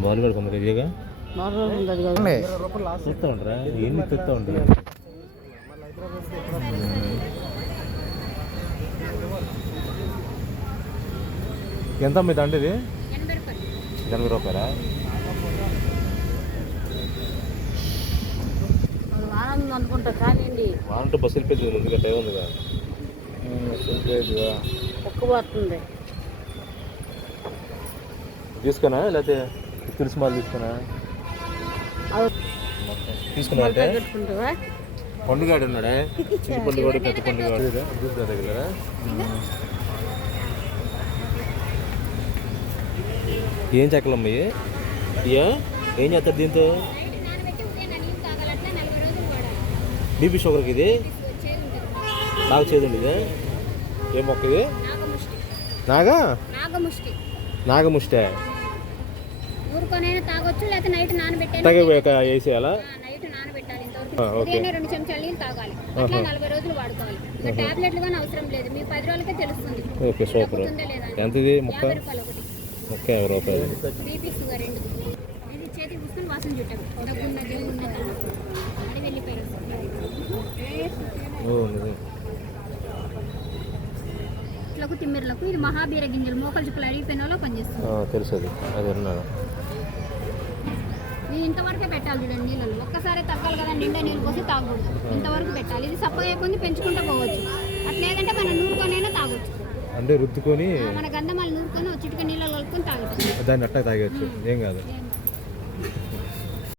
Ball కూడా కొందరు ఇదిగా చూస్తూ ఉంటారా? ఎన్ని చూస్తూ ఉంటారు? ఎంత మీ దండ ఇది ఎనభై రూపాయలా? అనుకుంటా కానివ్వండి. వారంటే బస్సు వెళ్ళిపోయింది ముందుగా టైం ఉందిగా ఎక్కువ పడుతుంది తీసుకున్నా లేకపోతే తులసి మాలు తీసుకున్నా. అది తీసుకున్నా అంటే పండుగాడు ఉన్నాడే చిన్న పండుగాడు పెద్ద పండుగాడు దగ్గర ఏం చెక్కలమ్మ ఇయ్యా ఏం చేస్తారు దీంతో? బీపీ షుగర్కి ఇది? నాకు చేదండి ఇది ఏం మొక్క ఇది నాగా? నాగముష్టి. నాగముష్టే. తాగొచ్చు లేకపోతే నైట్ నానబెట్టాను? తగ్గ వేసేయాలా? నైట్ నానబెట్టాలి ఇంతవరకు. ఉదయాన్నే రెండు చెంచాలు నీళ్ళు తాగాలి. అట్లా నలభై రోజులు వాడుకోవాలి. ఇంకా టాబ్లెట్లు కానీ అవసరం లేదు. మీ పది రోజులకే తెలుస్తుంది. Okay super. ఎంత ఇది? మొక్క మొక్క యాభై రూపాయలు. బీపీ షుగర్ రెండు. ఇది చేతికి పూసుకొని వాసన చుట్టాము అది వెళ్ళిపోయారు ఓ నిజం ఇట్లకు తిమ్మిర్లకు ఇది మహాబీర గింజలు. మోకలు చుక్కలు అడిగిపోయిన వాళ్ళు పనిచేస్తుంది. తెలుసు అది. అది ఇది ఇంతవరకే పెట్టాలి చూడండి నీళ్ళలో ఒక్కసారి తగ్గాలి కదా నిండా నీళ్ళు పోసి తాగకూడదు. ఇంతవరకు పెట్టాలి. ఇది సప్పగా కొంది పెంచుకుంటూ పోవచ్చు. అట్లా లేదంటే మనం నూరుకొనైనా తాగొచ్చు. అంటే రుద్దుకొని మన గంధమాలు నూరుకొని చిటిక నీళ్ళలో కలుపుకొని తాగొచ్చు. దాన్ని అట్టా తాగేయచ్చు ఏం కాదు.